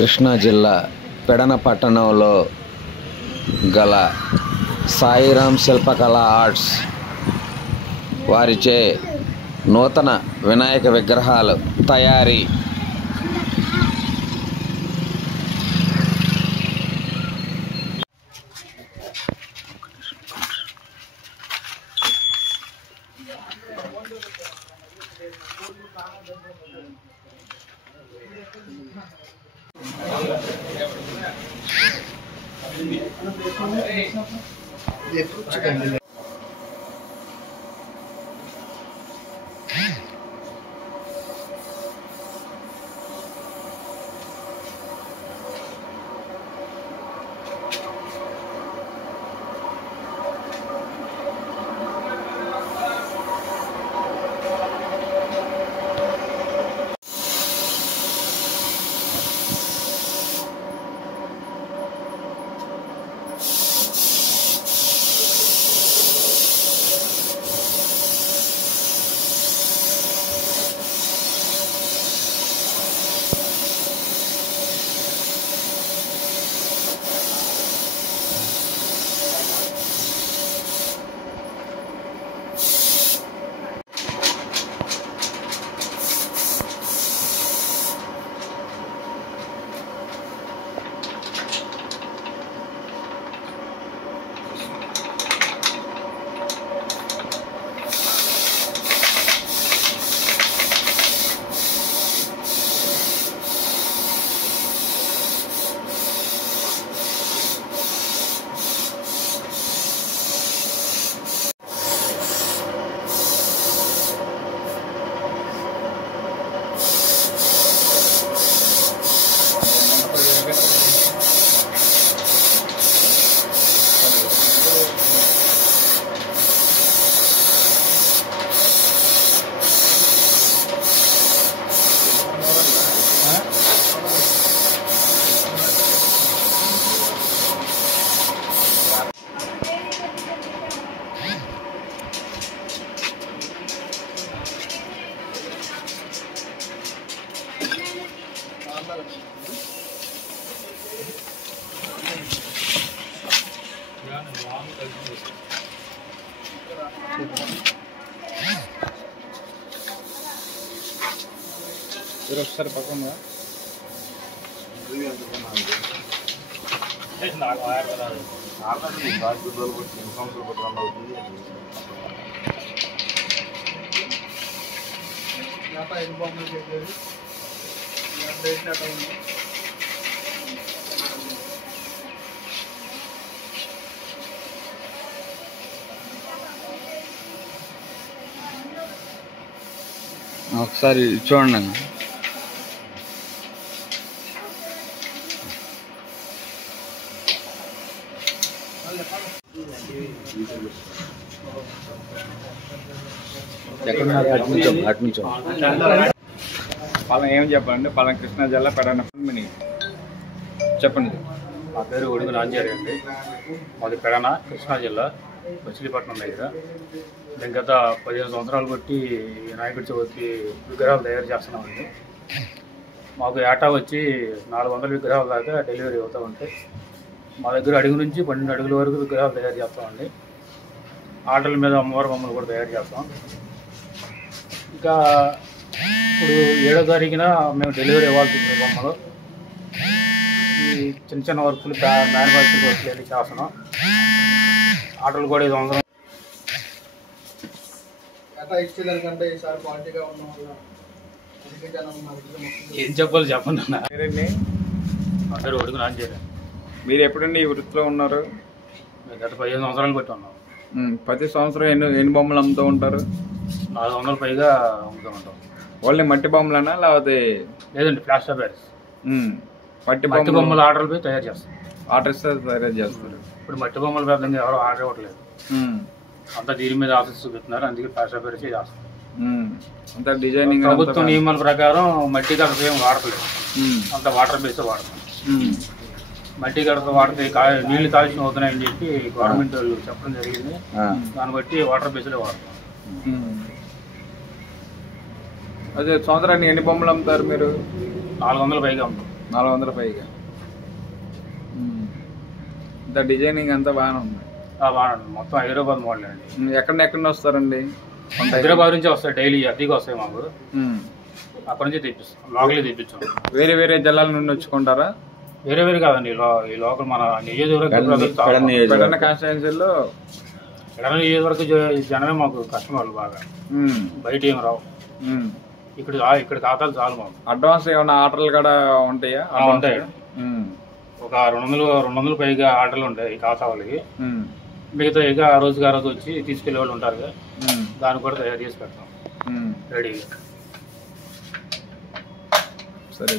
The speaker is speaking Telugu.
కృష్ణా జిల్లా పెడన పట్టణంలో గల సాయిరామ్ శిల్పకళా ఆర్ట్స్ వారిచే నూతన వినాయక విగ్రహాలు తయారీ ఒకసారి పక్కన ఒకసారి చూడండి. పలానా ఏం చెప్పండి? పలానా కృష్ణా జిల్లా పెడన చెప్పండి. నా పేరు ఒడుగు నాంజారి అండి. మాది పెడన, కృష్ణా జిల్లా, మచిలీపట్నం దగ్గర. నేను గత 15 సంవత్సరాలు బట్టి వినాయకుడి చవితి విగ్రహాలు తయారు చేస్తున్నామండి. మాకు ఏటా వచ్చి 400 విగ్రహాల దాకా డెలివరీ అవుతూ ఉంటాయి. మా దగ్గర అడుగు నుంచి 12 అడుగుల వరకు విగ్రహాలు తయారు చేస్తామండి. ఆటల మీద అమ్మవారి బొమ్మలు కూడా తయారు చేస్తాం. ఇంకా ఇప్పుడు 7వ తారీఖున మేము డెలివరీ ఇవ్వాల్సింది బొమ్మలు. ఈ చిన్న చిన్న వర్కులు మ్యానుఫ్యాక్చరింగ్ వర్కులు వెళ్ళి చేస్తున్నాం. ఆటలు కూడా 5 సంవత్సరం ఏం చెప్పాలి చెప్పండి. నా పేరు ఒడుగు నాంజారి. మీరు ఎప్పుడండి ఈ వృత్తిలో ఉన్నారు? గత 15 సంవత్సరాలు బట్టి ఉన్నాం. ప్రతి సంవత్సరం ఎన్ని బొమ్మలు అమ్ముతూ ఉంటారు? 400 పైగా అమ్ముతూ ఉంటాం. ఓన్లీ మట్టి బొమ్మలనా లేకపోతే? లేదండి, ప్లాస్టర్ బ్యాగ్స్ మట్టి బొమ్మలు ఆర్డర్లు పోయి తయారు చేస్తాం. ఆర్డర్స్ తయారు చేస్తారు. ఇప్పుడు మట్టి బొమ్మలు పెద్దంగా ఎవరు ఆర్డర్ ఇవ్వట్లేదు. అంతా దీని మీద ఆఫీస్ చూపిస్తున్నారు. అందుకే ప్లాస్టర్ బ్యాగ్స్ చేస్తాం. అంత డిజైనింగ్ ప్రభుత్వ నియమాల ప్రకారం మట్టి గడప ఏం వాడట్లేదు. అంత వాటర్ బేస్ వాడతాం. మట్టి గడప వాడితే నీళ్లు కాలుష్యం అవుతున్నాయని చెప్పి గవర్నమెంట్ వాళ్ళు చెప్పడం జరిగింది. దాన్ని బట్టి వాటర్ బేస్లో వాడతాం. అదే సంవత్సరానికి ఎన్ని బొమ్మలు అమ్ముతారు మీరు? 400 పైగా అమ్ముతాం. 400 పైగా. ఇంత డిజైనింగ్ అంతా బాగానే ఉంది. బాగుంది. మొత్తం హైదరాబాద్ మోడల్ అండి. ఎక్కడ వస్తారండి? హైదరాబాద్ నుంచి వస్తాయి, డైలీ అద్దెకి వస్తాయి మాకు. అక్కడ నుంచి తెప్పిస్తాం, లోకలే తెప్పించాం. వేరే జిల్లాల నుండి వచ్చుకుంటారా? వేరే కాదండి, ఈ లోకల్ మన నియోజకవర్గం కాన్స్టిట్యున్సీలో నియోజకవర్గ జనమే మాకు కస్టమర్లు బాగా. బయట ఏం రావు, ఇక్కడ ఖాతాలు చాలు మాకు. అడ్వాన్స్ ఏమైనా ఆర్డర్లు కూడా ఉంటాయా? ఉంటాయి. ఒక 200 పైగా ఆర్డర్లు ఉంటాయి ఈ ఖాతా వాళ్ళకి. మిగతా ఇక ఆ రోజు వచ్చి తీసుకెళ్లే వాళ్ళు ఉంటారు కదా, దాన్ని కూడా తయారు చేసి పెడతాం రెడీగా. సరే.